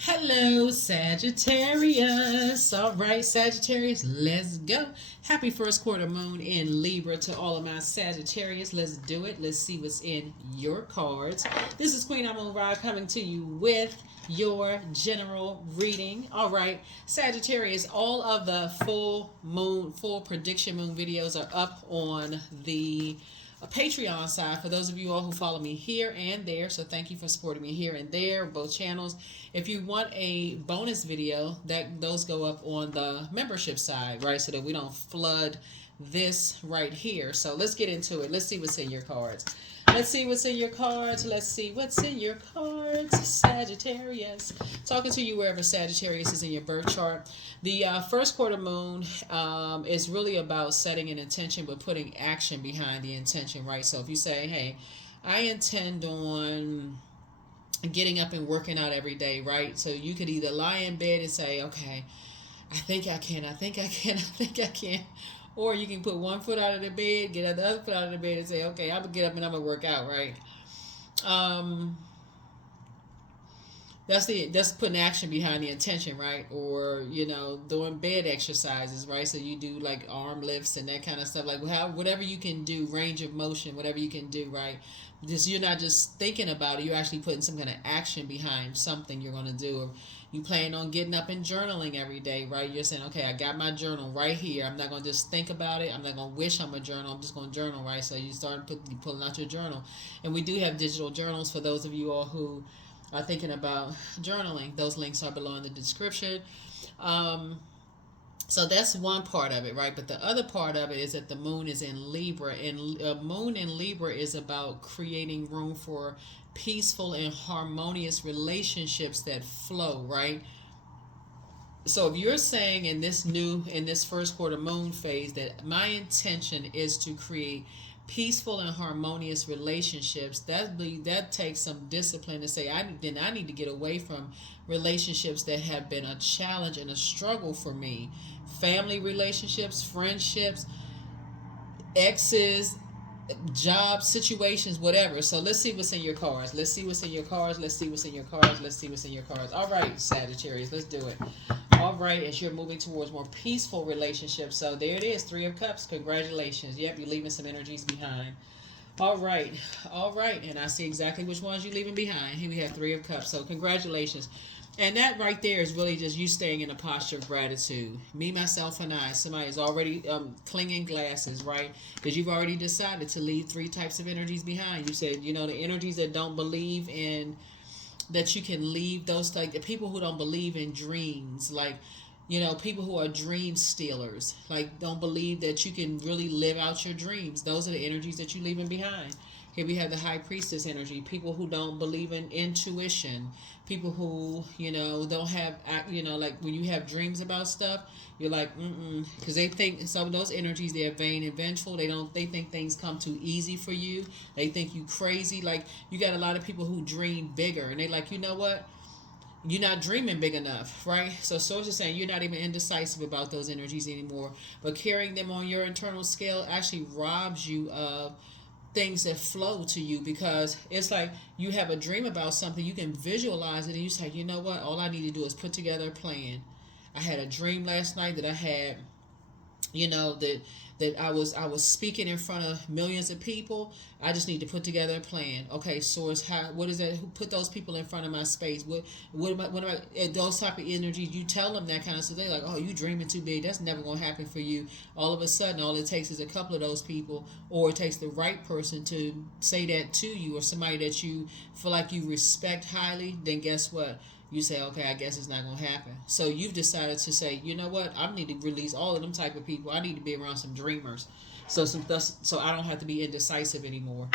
Hello, Sagittarius. All right, Sagittarius, let's go. Happy first quarter moon in Libra to all of my Sagittarius. Let's do it. Let's see what's in your cards. This is Queen Amun Ra coming to you with your general reading. All right, Sagittarius, all of the full prediction moon videos are up on the Patreon side for those of you all who follow me here and there. So thank you for supporting me here and there, both channels. If you want a bonus video, those go up on the membership side, right? So that we don't flood this right here. So let's get into it. Let's see what's in your cards. Let's see what's in your cards. Let's see what's in your cards, Sagittarius. Talking to you wherever Sagittarius is in your birth chart. The first quarter moon is really about setting an intention, but putting action behind the intention, right? So if you say, hey, I intend on getting up and working out every day, right? So you could either lie in bed and say, okay, I think I can, I think I can, I think I can. Or you can put one foot out of the bed, get the other foot out of the bed and say, okay, I'm going to get up and I'm going to work out, right? That's putting action behind the intention, right? Or doing bed exercises, right? So you do like arm lifts and that kind of stuff, like whatever you can do, range of motion, whatever you can do, right? Just you're not just thinking about it, you're actually putting some kind of action behind something you're going to do. Or you plan on getting up and journaling every day, right? You're saying, okay, I got my journal right here. I'm not going to just think about it. I'm not going to wish I'm a journal. I'm just going to journal, right? So you start pulling out your journal. And we do have digital journals for those of you all who are thinking about journaling. Those links are below in the description. So that's one part of it, right? But the other part of it is that the moon is in Libra, and moon in Libra is about creating room for peaceful and harmonious relationships that flow, right? So if you're saying in this first quarter moon phase that my intention is to create peaceful and harmonious relationships, that takes some discipline to say I need to get away from relationships that have been a challenge and a struggle for me. Family relationships, friendships, exes, job situations, whatever. So let's see what's in your cards. Let's see what's in your cards. Let's see what's in your cards. Let's see what's in your cards. All right, Sagittarius, let's do it. All right, as you're moving towards more peaceful relationships. So there it is, Three of Cups. Congratulations. Yep, you're leaving some energies behind. All right, and I see exactly which ones you're leaving behind. Here we have Three of Cups. So congratulations. And that right there is really just you staying in a posture of gratitude. Me, myself, and I. Somebody's already clinging glasses, right? Because you've already decided to leave three types of energies behind. You said, the energies that don't believe in, that you can leave those, like the people who don't believe in dreams, like, people who are dream stealers, like don't believe that you can really live out your dreams. Those are the energies that you're leaving behind. Here we have the High Priestess energy. People who don't believe in intuition. People who, don't have, like when you have dreams about stuff, you're like, because they think some of those energies, they're vain and vengeful. They think things come too easy for you. They think you crazy. Like you got a lot of people who dream bigger, and they like, you know what? You're not dreaming big enough, right? So Source is saying you're not even indecisive about those energies anymore. But carrying them on your internal scale actually robs you of things that flow to you, because it's like you have a dream about something, you can visualize it, and you say, you know what, all I need to do is put together a plan. I had a dream last night that I had, that I was speaking in front of millions of people. I just need to put together a plan. Okay, Source, what is that? Who put those people in front of my space? What am I those type of energies? You tell them that kind of stuff. They're like, oh, you dreaming too big. That's never gonna happen for you. All of a sudden, all it takes is a couple of those people, or it takes the right person to say that to you, or somebody that you feel like you respect highly. Then guess what? You say, okay, I guess it's not going to happen. So you've decided to say, you know what? I need to release all of them type of people. I need to be around some dreamers. So I don't have to be indecisive anymore.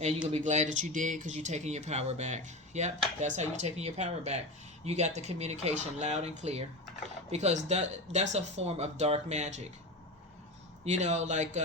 And you're going to be glad that you did, because you're taking your power back. Yep, that's how you're taking your power back. You got the communication loud and clear. Because that's a form of dark magic. Like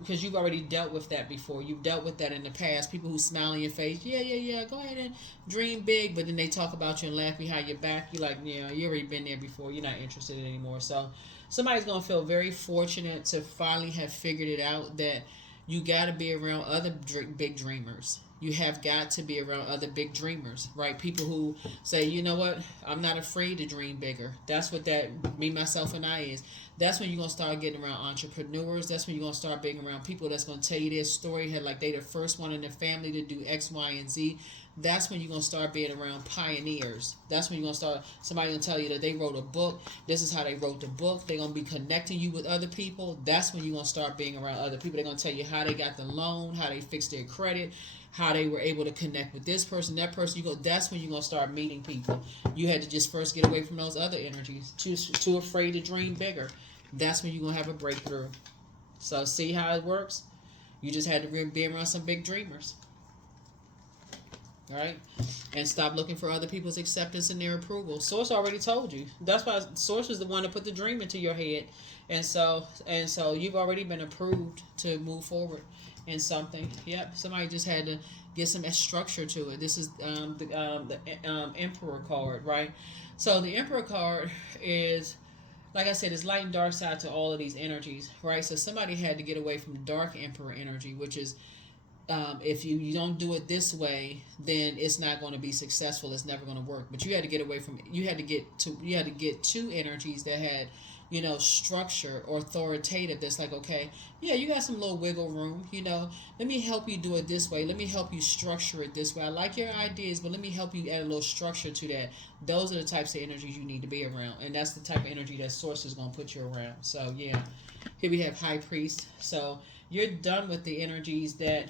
because you've already dealt with that before. You've dealt with that in the past. People who smile in your face, yeah, go ahead and dream big, but then they talk about you and laugh behind your back. You're like, yeah, you already been there before. You're not interested anymore. So somebody's gonna feel very fortunate to finally have figured it out that you got to be around other big dreamers. You have got to be around other big dreamers, right? People who say, you know what, I'm not afraid to dream bigger. That's what that me, myself, and I is. That's when you're gonna start getting around entrepreneurs. That's when you're gonna start being around people that's gonna tell you their story, had like they the first one in their family to do X, Y, and Z. That's when you're gonna start being around pioneers. That's when you're gonna start somebody gonna tell you that they wrote a book. This is how they wrote the book. They're gonna be connecting you with other people. That's when you're gonna start being around other people. They're gonna tell you how they got the loan, how they fixed their credit, how they were able to connect with this person, that person. You go. That's when you're gonna start meeting people. You had to just first get away from those other energies. Too afraid to dream bigger. That's when you're gonna have a breakthrough. So see how it works. You just had to be around some big dreamers. All right, and stop looking for other people's acceptance and their approval. Source already told you. That's why Source is the one that put the dream into your head, and so you've already been approved to move forward in something. Yep, somebody just had to get some structure to it. This is the Emperor card, right? So the Emperor card is, like I said, it's light and dark side to all of these energies, right? So somebody had to get away from dark Emperor energy, which is if you don't do it this way, then it's not going to be successful. It's never going to work. But you had to get away from it. You had to get two energies that had, structure or authoritative. That's like, okay, yeah, you got some little wiggle room. Let me help you do it this way. Let me help you structure it this way. I like your ideas, but let me help you add a little structure to that. Those are the types of energies you need to be around, and that's the type of energy that Source is going to put you around. So yeah, here we have High Priest. So you're done with the energies that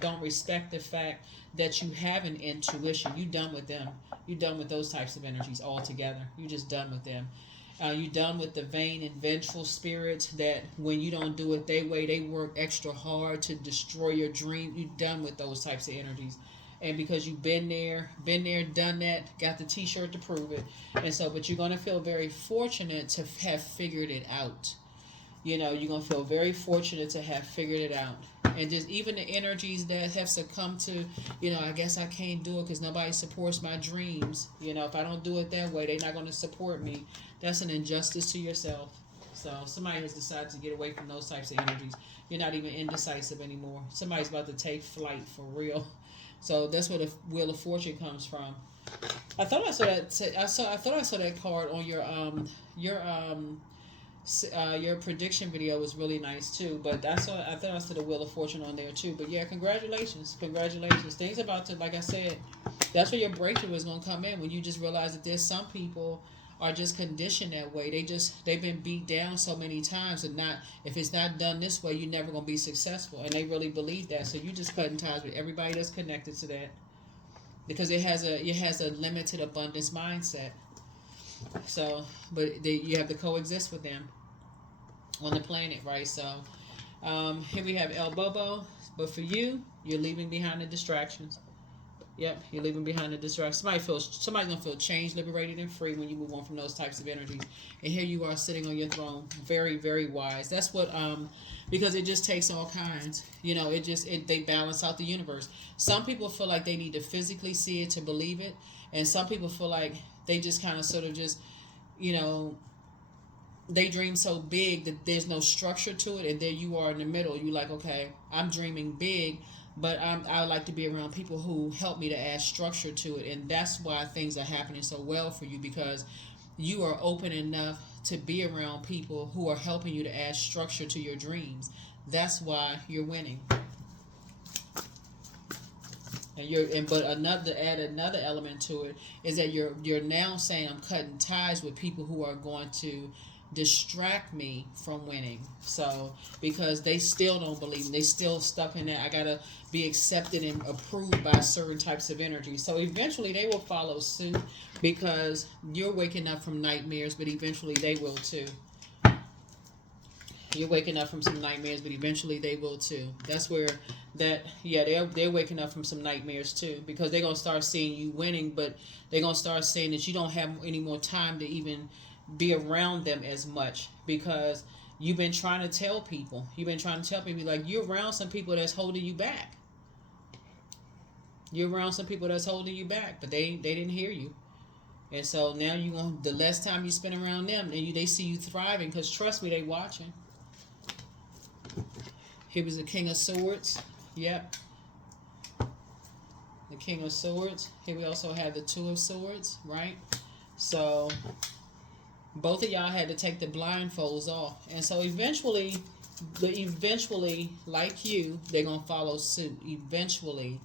don't respect the fact that you have an intuition. You done with them. You done with those types of energies altogether. You just done with them. You done with the vain and vengeful spirits that when you don't do it their way, they work extra hard to destroy your dream. You done with those types of energies. And because you've been there, done that, got the t-shirt to prove it. And so, but you're going to feel very fortunate to have figured it out. You're going to feel very fortunate to have figured it out. And just even the energies that have succumbed to, I guess I can't do it because nobody supports my dreams. If I don't do it that way, they're not going to support me. That's an injustice to yourself. So somebody has decided to get away from those types of energies. You're not even indecisive anymore. Somebody's about to take flight for real. So that's where the Wheel of Fortune comes from. I thought I saw that. I thought I saw that card on your prediction video was really nice too, but I thought I saw the Wheel of Fortune on there too. But yeah, congratulations. Things about to, like I said, that's where your breakthrough is going to come in, when you just realize that there's some people are just conditioned that way. They've been beat down so many times, and if it's not done this way, you're never going to be successful, and they really believe that. So you just cutting ties with everybody that's connected to that, because it has a limited abundance mindset. So, but you have to coexist with them on the planet, right? So, here we have El Bobo, but for you, you're leaving behind the distractions. Yep, you're leaving behind the distractions. Somebody's gonna feel changed, liberated, and free when you move on from those types of energies. And here you are sitting on your throne, very, very wise. That's what because it just takes all kinds. They balance out the universe. Some people feel like they need to physically see it to believe it, and some people feel like they just kind of sort of just, they dream so big that there's no structure to it, and there you are in the middle. You're like, okay, I'm dreaming big, but I like to be around people who help me to add structure to it, and that's why things are happening so well for you, because you are open enough to be around people who are helping you to add structure to your dreams. That's why you're winning. But another element to it is that you're now saying, I'm cutting ties with people who are going to distract me from winning. So because they still don't believe me, they still stuck in that I gotta be accepted and approved by certain types of energy. So eventually they will follow suit, because you're waking up from nightmares, but eventually they will too. You're waking up from some nightmares, but eventually they will too. That's where they're waking up from some nightmares too, because they're gonna start seeing you winning, but they're gonna start saying that you don't have any more time to even be around them as much, because you've been trying to tell people. Like, you're around some people that's holding you back. But they didn't hear you. And so now the less time you spend around them, and they see you thriving, because trust me, they watching. Here was the King of Swords. Yep. King of Swords. Here we also have the Two of Swords, right? So both of y'all had to take the blindfolds off. And so eventually, like you, they're going to follow suit. Eventually,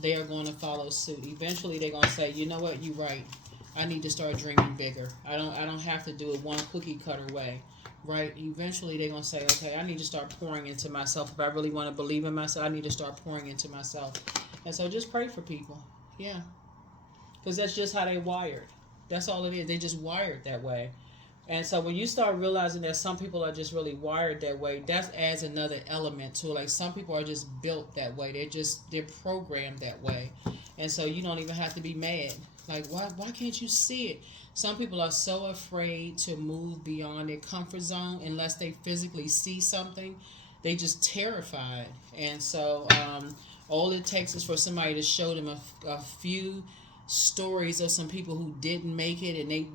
they are going to follow suit. Eventually, they're going to say, you know what, you're right. I need to start dreaming bigger. I don't have to do it one cookie cutter way. Right? Eventually, they're going to say, okay, I need to start pouring into myself. If I really want to believe in myself, I need to start pouring into myself. And so just pray for people. Yeah. Because that's just how they wired. That's all it is. They just wired that way. And so when you start realizing that some people are just really wired that way, that adds another element to it. Like some people are just built that way. They're programmed that way. And so you don't even have to be mad. Like, why can't you see it? Some people are so afraid to move beyond their comfort zone unless they physically see something. They just terrified. And so all it takes is for somebody to show them a few stories of some people who didn't make it, and they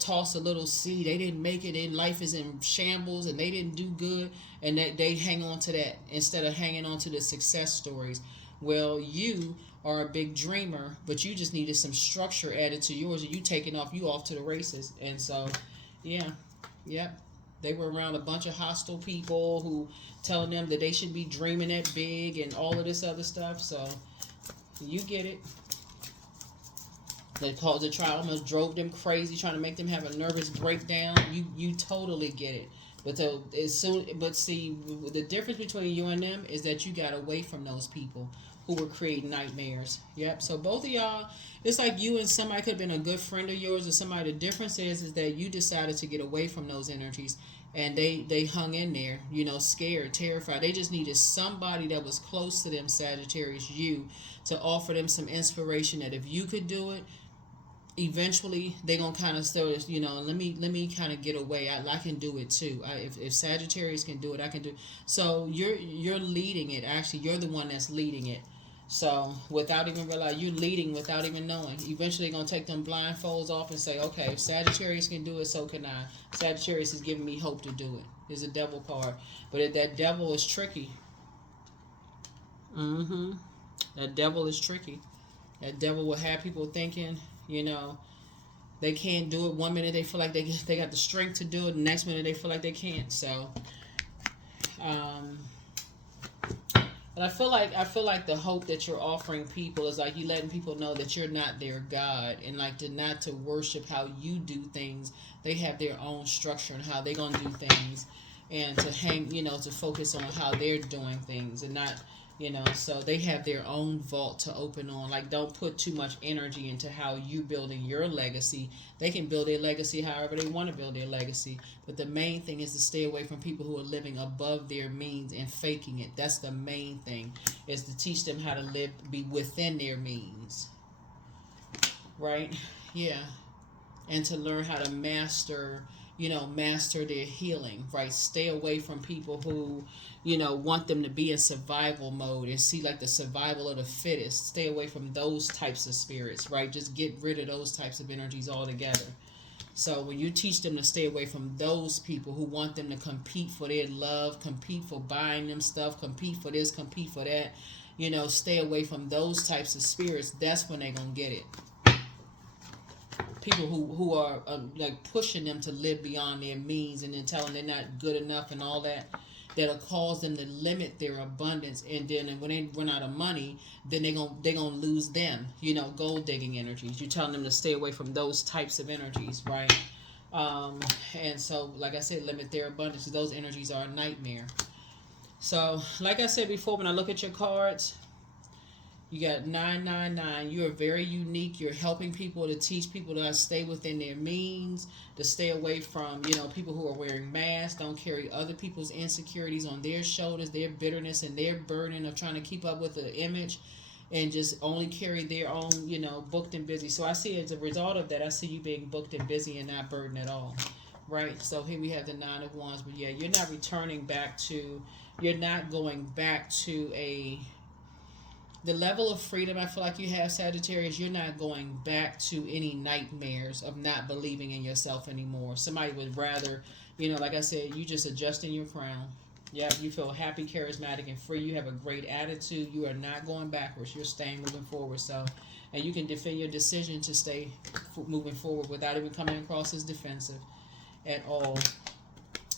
toss a little seed. They didn't make it, and life is in shambles, and they didn't do good, and they hang on to that instead of hanging on to the success stories. Well, you are a big dreamer, but you just needed some structure added to yours, and you off to the races. And so they were around a bunch of hostile people who telling them that they should be dreaming that big and all of this other stuff. So you get it. They caused the trial, almost drove them crazy, trying to make them have a nervous breakdown. You totally get it. But see, the difference between you and them is that you got away from those people who were creating nightmares. Yep. So both of y'all, it's like you and somebody could have been a good friend of yours or somebody. The difference is that you decided to get away from those energies, and they hung in there, scared, terrified. They just needed somebody that was close to them, Sagittarius, you, to offer them some inspiration that if you could do it, eventually they're gonna kind of start, let me kind of get away. I can do it too. If Sagittarius can do it, I can do. So you're leading it. Actually, you're the one that's leading it. So without even realizing, you're leading without even knowing. Eventually, they're gonna take them blindfolds off and say, okay, if Sagittarius can do it, so can I. Sagittarius is giving me hope to do it. There's a devil card, but that devil is tricky. That devil is tricky. That devil will have people thinking, they can't do it. One minute they feel like they got the strength to do it. The next minute they feel like they can't. So, but I feel like the hope that you're offering people is like you letting people know that you're not their God, and like not to worship how you do things. They have their own structure and how they're gonna do things, and to to focus on how they're doing things and not. So they have their own vault to open on. Like, don't put too much energy into how you building your legacy. They can build their legacy however they want to build their legacy. But the main thing is to stay away from people who are living above their means and faking it. That's the main thing, is to teach them how to be within their means. Right? Yeah. And to learn how to master their healing, right? Stay away from people who, want them to be in survival mode and see like the survival of the fittest. Stay away from those types of spirits, right? Just get rid of those types of energies altogether. So when you teach them to stay away from those people who want them to compete for their love, compete for buying them stuff, compete for this, compete for that, stay away from those types of spirits. That's when they're going to get it. People who are like pushing them to live beyond their means and then telling them they're not good enough and all that, that'll cause them to limit their abundance. And then when they run out of money, then they're gonna lose them. Gold digging energies. You're telling them to stay away from those types of energies, right? And so, like I said, limit their abundance. Those energies are a nightmare. So, like I said before, when I look at your cards, you got 999. You are very unique. You're helping people, to teach people to stay within their means, to stay away from, people who are wearing masks, don't carry other people's insecurities on their shoulders, their bitterness and their burden of trying to keep up with the image, and just only carry their own, booked and busy. So I see as a result of that, I see you being booked and busy and not burdened at all. Right? So here we have the 9 of Wands. But yeah, you're not going back to the level of freedom I feel like you have, Sagittarius. You're not going back to any nightmares of not believing in yourself anymore. Somebody would rather, like I said, you just adjusting your crown. Yep, you feel happy, charismatic, and free. You have a great attitude. You are not going backwards. You're staying moving forward. So, and you can defend your decision to stay moving forward without even coming across as defensive at all.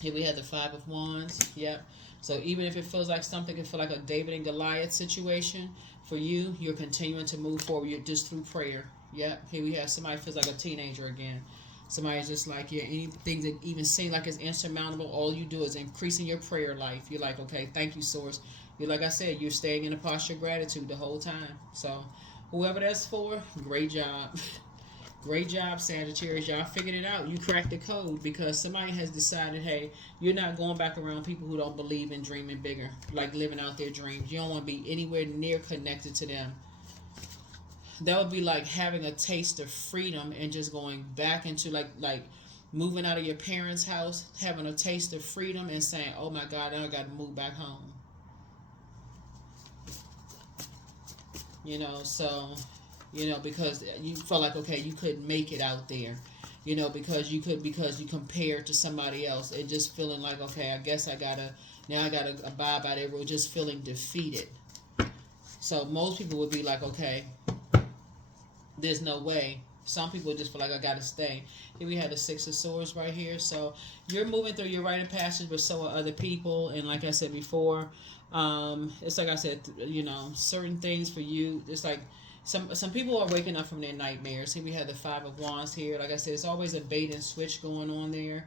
Here we have the Five of Wands. Yep. So even if it feels like something can feel like a David and Goliath situation, for you, you're continuing to move forward. You're just through prayer. Yep. Here we have somebody feels like a teenager again. Somebody's just like, yeah, anything that even seems like it's insurmountable, all you do is increasing your prayer life. You're like, okay, thank you, Source. You're like I said, you're staying in a posture of gratitude the whole time. So whoever that's for, great job. Great job, Sagittarius. Y'all figured it out. You cracked the code because somebody has decided, hey, you're not going back around people who don't believe in dreaming bigger, like living out their dreams. You don't want to be anywhere near connected to them. That would be like having a taste of freedom and just going back into like moving out of your parents' house, having a taste of freedom and saying, oh my God, now I got to move back home. You know, so, you know, because you felt like, okay, you couldn't make it out there, you know, because you compared to somebody else and just feeling like, okay, I guess I gotta abide by that rule, just feeling defeated. So most people would be like, okay, there's no way. Some people just feel like I gotta stay. Here we had the Six of Swords right here. So you're moving through your rite of passage, but so are other people. And like I said before, it's like I said, you know, certain things for you. It's like some people are waking up from their nightmares. Here we have the Five of Wands here. Like I said, it's always a bait and switch going on there,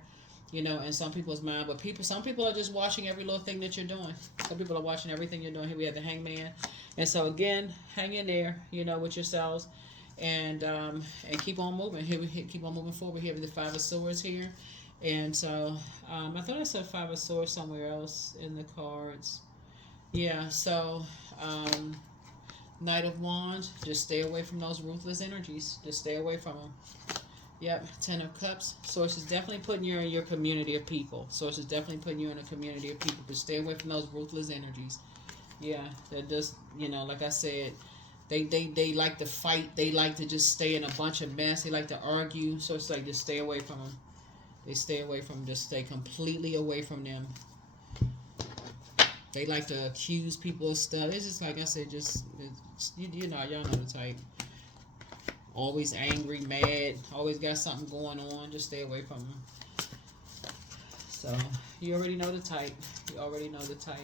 you know, in some people's mind. But some people are just watching every little thing that you're doing. Some people are watching everything you're doing. Here we have the Hangman. And so again, hang in there, you know, with yourselves. And keep on moving. Here we keep on moving forward. Here with the Five of Swords here, and so I thought I said Five of Swords somewhere else in the cards. Yeah. So Knight of Wands. Just stay away from those ruthless energies. Just stay away from them. Yep. Ten of Cups. Source is definitely putting you in your community of people. Source is definitely putting you in a community of people. But stay away from those ruthless energies. Yeah. They're just, you know, like I said. They like to fight. They like to just stay in a bunch of mess. They like to argue. So it's like, just stay away from them. They stay away from them. Just stay completely away from them. They like to accuse people of stuff. It's just like I said, you know, y'all know the type. Always angry, mad. Always got something going on. Just stay away from them. So you already know the type. You already know the type.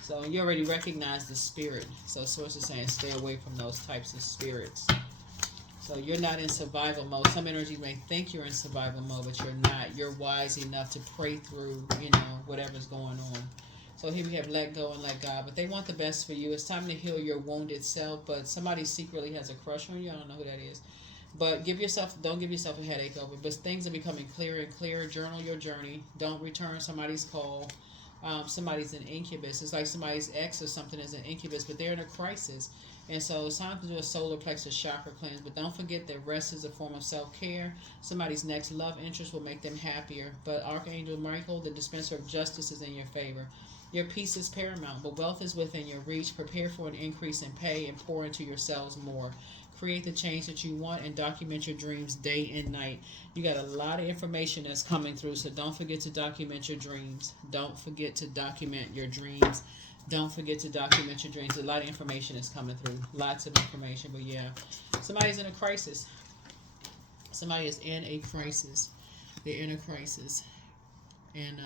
So you already recognize the spirit. So Source is saying stay away from those types of spirits. So you're not in survival mode. Some energy may think you're in survival mode, but you're not. You're wise enough to pray through, you know, whatever's going on. So here we have let go and let God. But they want the best for you. It's time to heal your wounded self. But somebody secretly has a crush on you. I don't know who that is. But don't give yourself a headache over it. But things are becoming clearer and clearer. Journal your journey. Don't return somebody's call. Somebody's an incubus. It's like somebody's ex or something is an incubus, but they're in a crisis. And so it's time to do a solar plexus chakra cleanse. But don't forget that rest is a form of self-care. Somebody's next love interest will make them happier. But Archangel Michael, the dispenser of justice, is in your favor. Your peace is paramount, but wealth is within your reach. Prepare for an increase in pay and pour into yourselves more. Create the change that you want and document your dreams day and night. You got a lot of information that's coming through, so don't forget to document your dreams. Don't forget to document your dreams. Don't forget to document your dreams. A lot of information is coming through. Lots of information, but yeah. Somebody's in a crisis. Somebody is in a crisis. They're in a crisis. And,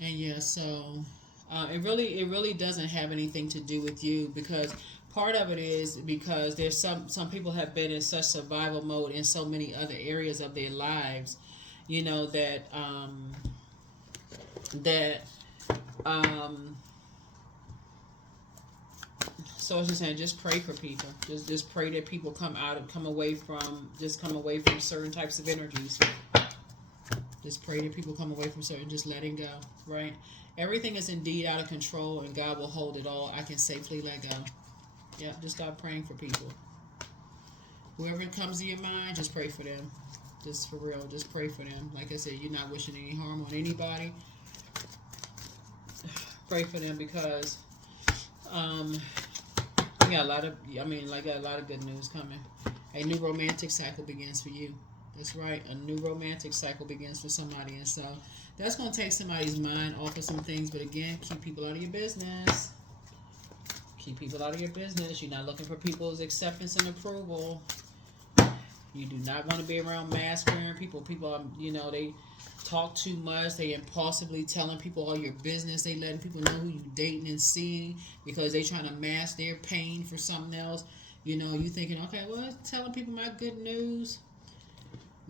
yeah, so it really doesn't have anything to do with you, because part of it is because there's some people have been in such survival mode in so many other areas of their lives, you know, that so it's just saying, just pray for people. Just pray that people come away from certain types of energies. Just pray that people come away from certain, just letting go, right? Everything is indeed out of control, and God will hold it all. I can safely let go. Yeah, just start praying for people. Whoever comes to your mind, just pray for them. Just for real, just pray for them. Like I said, you're not wishing any harm on anybody. Pray for them, because we got a lot of good news coming. A new romantic cycle begins for you. That's right. A new romantic cycle begins for somebody. And so that's going to take somebody's mind off of some things. But again, keep people out of your business. Keep people out of your business. You're not looking for people's acceptance and approval. You do not want to be around mask-wearing people. People are, you know, they talk too much. They impulsively telling people all your business. They letting people know who you dating and seeing because they trying to mask their pain for something else. You know, you thinking, okay, well, telling people my good news.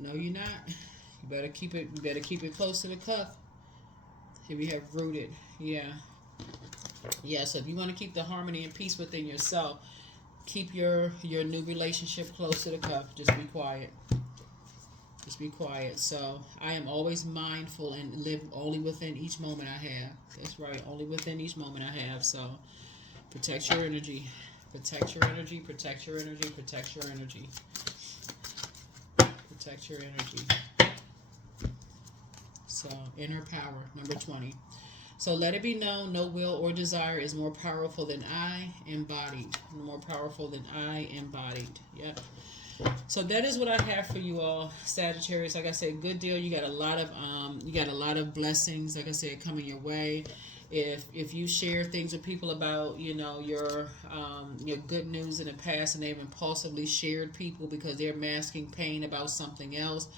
No, you're not. You better keep it. You better keep it close to the cuff. Here we have rooted. Yeah. Yeah. So if you want to keep the harmony and peace within yourself, keep your new relationship close to the cuff. Just be quiet. Just be quiet. So I am always mindful and live only within each moment I have. That's right. Only within each moment I have. So protect your energy. Protect your energy. Protect your energy. Protect your energy. Protect your energy. So, inner power, number 20. So, let it be known, no will or desire is more powerful than I embodied. More powerful than I embodied. Yep. So that is what I have for you all, Sagittarius. Like I said, good deal. You got a lot of blessings, like I said, coming your way. If you share things with people about, you know, your good news in the past, and they've impulsively shared people because they're masking pain about something else,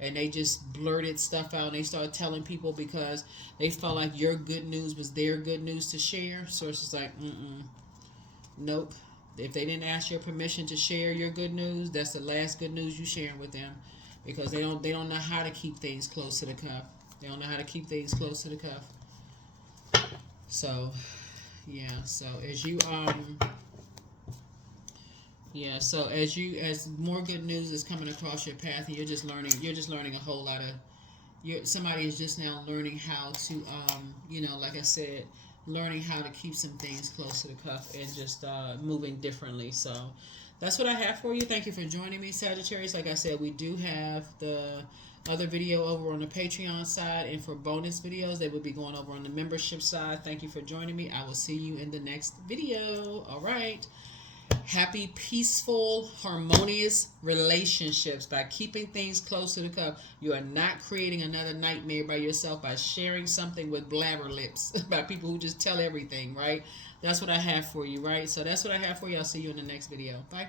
and they just blurted stuff out and they started telling people because they felt like your good news was their good news to share. So it's just like, nope. If they didn't ask your permission to share your good news, that's the last good news you sharing with them, because they don't know how to keep things close to the cuff. They don't know how to keep things close to the cuff. So, yeah. So as more good news is coming across your path, and you're just learning a whole lot of. Somebody is just now learning how to, like I said, learning how to keep some things close to the cuff and just moving differently. So that's what I have for you. Thank you for joining me, Sagittarius. Like I said, we do have the other video over on the Patreon side, and for bonus videos, they will be going over on the membership side. Thank you for joining me. I will see you in the next video. All right. Happy, peaceful, harmonious relationships by keeping things close to the cuff. You are not creating another nightmare by yourself by sharing something with blabber lips by people who just tell everything, right? That's what I have for you, right? So that's what I have for you. I'll see you in the next video. Bye.